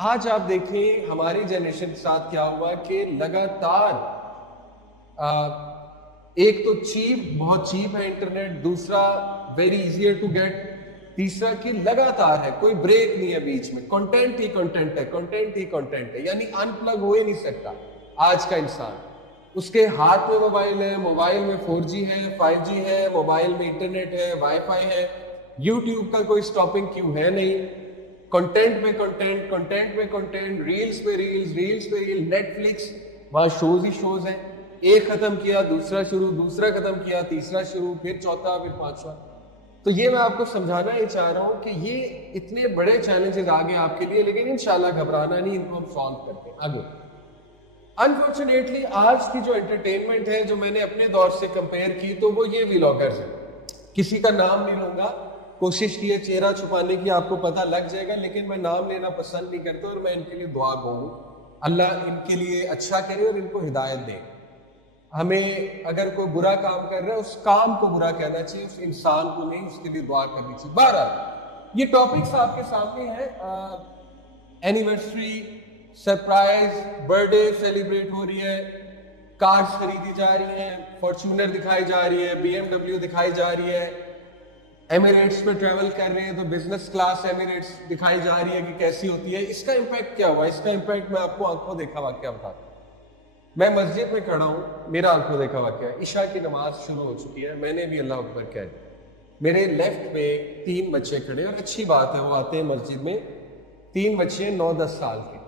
آج آپ دیکھیں ہماری جنریشن کے ساتھ کیا ہوا کہ لگاتار ایک تو بہت چیپ ہے انٹرنیٹ، دوسرا ویری ایزیئر ٹو گیٹ، تیسرا کہ لگاتار ہے، کوئی بریک نہیں ہے بیچ میں، کنٹینٹ ہی کنٹینٹ ہے، کنٹینٹ ہی کنٹینٹ ہے، یعنی ان پلگ ہو ہی نہیں سکتا آج کا انسان۔ اس کے ہاتھ میں موبائل ہے، موبائل میں 4G ہے، 5G ہے، موبائل میں انٹرنیٹ ہے، وائی فائی ہے، یوٹیوب کا کوئی سٹاپنگ کیوں ہے نہیں، کنٹینٹ پہ کنٹینٹ، کنٹینٹ پہ کنٹینٹ، ریلز پہ ریلز، ریلز پہ ریل، نیٹ فلکس وہاں شوز ہی شوز ہیں، ایک ختم کیا دوسرا شروع، دوسرا ختم کیا تیسرا شروع، پھر چوتھا، پھر پانچواں۔ تو یہ میں آپ کو سمجھانا ہی چاہ رہا ہوں کہ یہ اتنے بڑے چیلنجز آگے آپ کے لیے، لیکن انشاءاللہ گھبرانا نہیں، ان کو ہم سالو کرتے ہیں آگے۔ انفارچونیٹلی آج کی جو انٹرٹینمنٹ ہے جو میں نے اپنے دور سے کمپیئر کی تو وہ یہ ویلاگرز ہیں۔ کسی کا نام نہیں لوں گا، کوشش کی ہے چہرہ چھپانے کی، آپ کو پتہ لگ جائے گا، لیکن میں نام لینا پسند نہیں کرتا، اور میں ان کے لیے دعا گو ہوں، اللہ ان کے لیے اچھا کرے اور ان کو ہدایت دے۔ ہمیں اگر کوئی برا کام کر رہا ہے اس کام کو برا کہنا چاہیے، اس انسان کو نہیں، اس کے لیے دعا کرنی چاہیے۔ بہرحال یہ ٹاپکس آپ کے سامنے ہیں، anniversary, surprise, birthday celebrate ہو رہی ہے، کارز خریدی جا رہی ہیں، فارچونر دکھائی جا رہی ہے، BMW دکھائی جا رہی ہے، ایمریٹس پہ ٹریول کر رہے ہیں تو بزنس کلاس ایمریٹس دکھائی جا رہی ہے کہ کیسی ہوتی ہے۔ اس کا امپیکٹ کیا ہوا؟ اس کا امپیکٹ میں آپ کو آنکھوں دیکھا واقعہ بتاتا ہوں۔ میں مسجد میں کھڑا ہوں، میرا آنکھوں دیکھا واقعہ ہے، عشاء کی نماز شروع ہو چکی ہے، میں نے بھی اللہ اکبر کہہ دیا، میرے لیفٹ پہ 3 بچے کھڑے، اور اچھی بات ہے وہ آتے ہیں مسجد میں، 3 بچے 9-10 سال کے،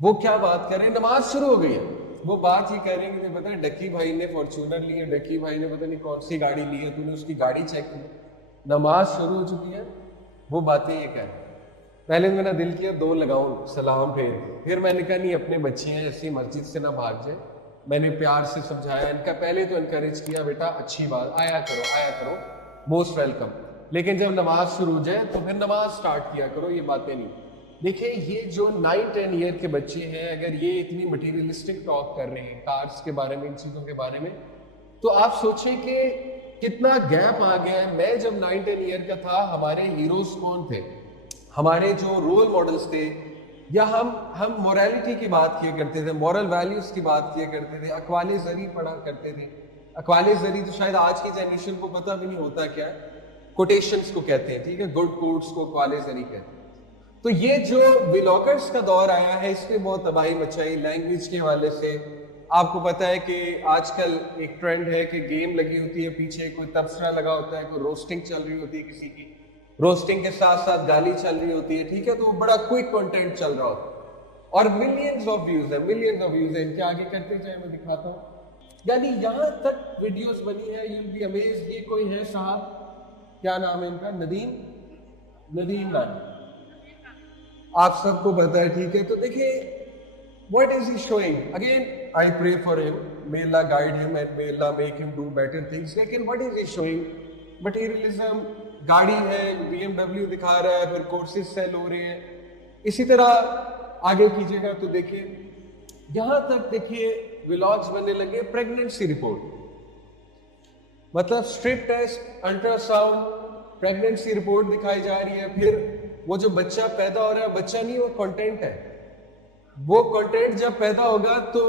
وہ کیا بات کر رہے ہیں؟ نماز شروع ہو گئی ہے، وہ بات یہ کہہ رہے ہیں کہ پتہ ہے ڈکی بھائی نے فارچونر لی ہے، ڈکی بھائی نے پتہ نہیں کون سی گاڑی لی ہے، تو نے اس کی گاڑی چیک کی، نماز شروع ہو چکی ہے، وہ باتیں یہ کہہ رہے ہیں۔ پہلے میرا دل کیا 2 لگاؤں سلام پھر میں نے کہا نہیں، اپنے بچے ہیں ایسی مسجد سے نہ بھاگ جائیں، میں نے پیار سے سمجھایا، ان کا پہلے تو انکریج کیا، بیٹا اچھی بات، آیا کرو، موسٹ ویلکم، لیکن جب نماز شروع ہو جائے تو پھر نماز سٹارٹ کیا کرو، یہ باتیں نہیں۔ دیکھیں یہ جو 9-10 ایئر کے بچے ہیں، اگر یہ اتنی مٹیریلسٹک ٹاک کر رہے ہیں کارز کے بارے میں، ان چیزوں کے بارے میں، تو آپ سوچیں کہ کتنا گیپ آ گیا ہے۔ میں جب 9-10 ایئر کا تھا، ہمارے ہیروز کون تھے؟ ہمارے جو رول ماڈلز تھے، یا ہم موریلٹی کی بات کیا کرتے تھے، مورل ویلیوز کی بات کیا کرتے تھے، اقوال زری پڑھا کرتے تھے۔ اقوال زری تو شاید آج کی جنریشن کو پتہ بھی نہیں ہوتا کیا ہے، کوٹیشنز کو کہتے ہیں، ٹھیک ہے، گڈ کوٹس کو اقوال زری کہتے ہیں۔ تو یہ جو ولاگرز کا دور آیا ہے، اس نے بہت تباہی مچائی لینگویج کے حوالے سے۔ آپ کو پتہ ہے کہ آج کل ایک ٹرینڈ ہے کہ گیم لگی ہوتی ہے پیچھے، کوئی تبصرہ لگا ہوتا ہے، کوئی روسٹنگ چل رہی ہوتی ہے کسی کی، روسٹنگ کے ساتھ ساتھ گالی چل رہی ہوتی ہے، ٹھیک ہے، تو وہ بڑا کوئک کنٹینٹ چل رہا ہوتا ہے، اور ملینز آف ویوز ہیں، ان کے آگے کرتے جائیں، میں دکھاتا ہوں، یعنی یہاں تک ویڈیوز بنی ہے، یو بی امیزڈ۔ یہ کوئی ہے صاحب، کیا نام ہے ان کا؟ ندیم نام، آپ سب کو پتا ہے، ٹھیک ہے۔ تو دیکھیں what is he showing? Again, I pray for him, may Allah guide him and may Allah make him do better things. لیکن what is he showing? Materialism، گاڑی ہے، BMW دکھا رہا ہے، پھر کورسز سیل ہو رہے ہیں۔ اسی طرح آگے کیجئے گا تو دیکھیں، یہاں تک دیکھیے ولاگز بننے لگے پریگننسی رپورٹ، مطلب strip test, ultrasound, pregnancy report دکھائی جا رہی ہے۔ پھر وہ جو بچہ پیدا ہو رہا ہے، بچہ نہیں، وہ کنٹینٹ ہے، وہ کنٹینٹ جب پیدا ہوگا تو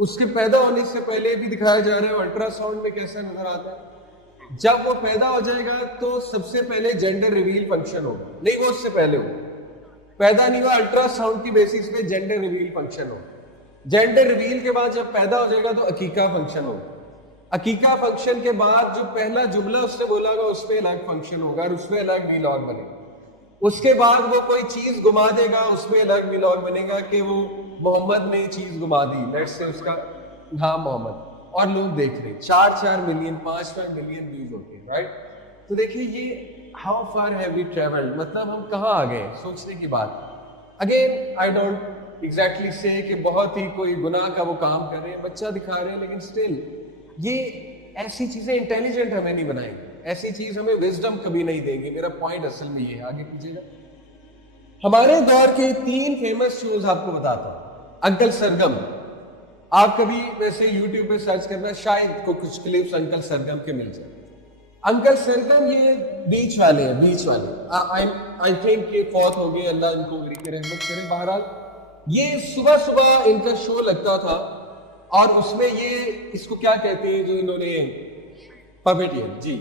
اس کے پیدا ہونے سے پہلے بھی دکھایا جا رہا ہے، الٹرا ساؤنڈ میں کیسا نظر آتا ہے۔ جب وہ پیدا ہو جائے گا تو سب سے پہلے جینڈر ریویل فنکشن ہوگا، نہیں وہ اس سے پہلے ہو، پیدا نہیں ہوا، الٹرا ساؤنڈ کی بیسس پہ جینڈر ریویل فنکشن ہوگا، جینڈر ریویل کے بعد جب پیدا ہو جائے گا تو عقیقہ فنکشن ہوگا، عقیقہ فنکشن کے بعد جو پہلا جملہ اس نے بولا گا اس پہ الگ فنکشن ہوگا، اور اس پہ الگ ویلاگ بنے گا۔ اس کے بعد وہ کوئی چیز گما دے گا، اس پہ الگ ویلاگ بنے گا کہ وہ محمد نے چیز گما دی، لیٹس سے اس کا نام محمد، اور لوگ دیکھ رہے ہیں، 4 ملین 5 ملین ویوز ہوتے ہیں، رائٹ؟ تو دیکھیے یہ how far have we travelled, مطلب ہم کہاں آ گئے، سوچنے کی بات۔ اگین آئی ڈونٹ ایگزیکٹلی سے کہ بہت ہی کوئی گناہ کا وہ کام کر رہے ہیں، بچہ دکھا رہے ہیں، لیکن اسٹل یہ ایسی چیزیں انٹیلیجنٹ ہمیں نہیں بنائیں گی، ایسی چیز ہمیں وزڈم کبھی نہیں دیں گی۔ میرا پوائنٹ اصل میں یہ ہے، آگے کیجیے گا۔ ہمارے دور کے 3 فیمس شوز آپ کو بتاتا ہوں۔ انکل سرگم، آپ کبھی ویسے یوٹیوب پہ سرچ کرنا، شاید کو کچھ کلپس انکل سرگم کے مل جائیں۔ انکل سرگم یہ بیچ والے ہیں, بیچ والے, آئی تھنک یہ فوت ہو گئے, اللہ ان کو رحمت کرے. بہرحال یہ صبح صبح ان کا شو لگتا تھا اور اس میں یہ اس کو کیا کہتے ہیں جو انہوں نے پپیٹیئر, جی,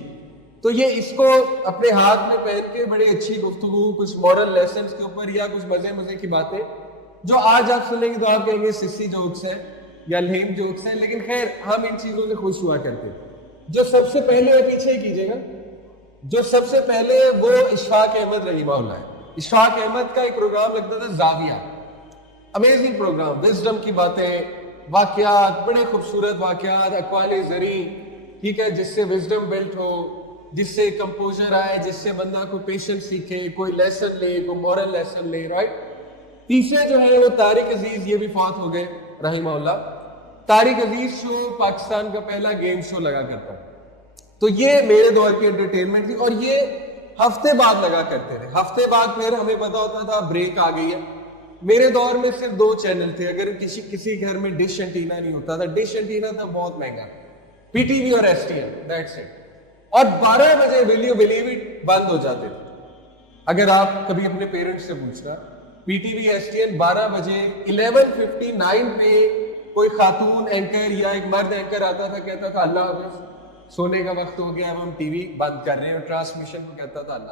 تو یہ اس کو اپنے ہاتھ میں پہن کے بڑی اچھی گفتگو, کچھ مورل لیسنز کے اوپر یا کچھ مزے کی باتیں جو آج آپ سنیں گے تو آپ کہیں گے سسی جوکس ہیں یا لیم جوکس ہیں, لیکن خیر ہم ان چیزوں سے خوش ہوا کرتے. جو سب سے پہلے پیچھے کیجیے گا, جو سب سے پہلے وہ اشفاق احمد رحمہ اللہ ہے. اشفاق احمد کا ایک پروگرام لگتا تھا زاویہ, امیزنگ پروگرام, وزڈم کی باتیں, واقعات, بڑے خوبصورت واقعات, اقوال زرعی, ٹھیک ہے, جس سے وزڈم بلٹ ہو, جس سے کمپوزر آئے, جس سے بندہ کوئی پیشنس سیکھے, کوئی لیسن لے, کوئی مورل لیسن لے, رائٹ. تیسرے جو ہے وہ طارق عزیز, یہ بھی فوت ہو گئے رحمہ اللہ. طارق عزیز شو پاکستان کا پہلا گیم شو لگا کرتا, تو یہ میرے دور کی انٹرٹینمنٹ تھی, اور یہ ہفتے بعد لگا کرتے تھے. ہفتے بعد پھر ہمیں پتا ہوتا تھا بریک آ گئی ہے. میرے دور میں صرف 2 چینل تھے, اگر کسی گھر میں ڈش اینٹینا نہیں ہوتا تھا, ڈش اینٹینا تھا بہت مہنگا, پی ٹی وی اور S T N, that's it. اور 12 بجے ول یو بلیو اٹ بند ہو جاتے تھے. اگر آپ کبھی اپنے پیرنٹس سے پوچھنا, P T V S T N 12 بجے 11:59 پہ کوئی خاتون اینکر یا ایک مرد اینکر آتا تھا, کہتا تھا اللہ حافظ, سونے کا وقت ہو گیا, اب ہم ٹی وی بند کر رہے ہیں, اور ٹرانسمیشن کو کہتا تھا اللہ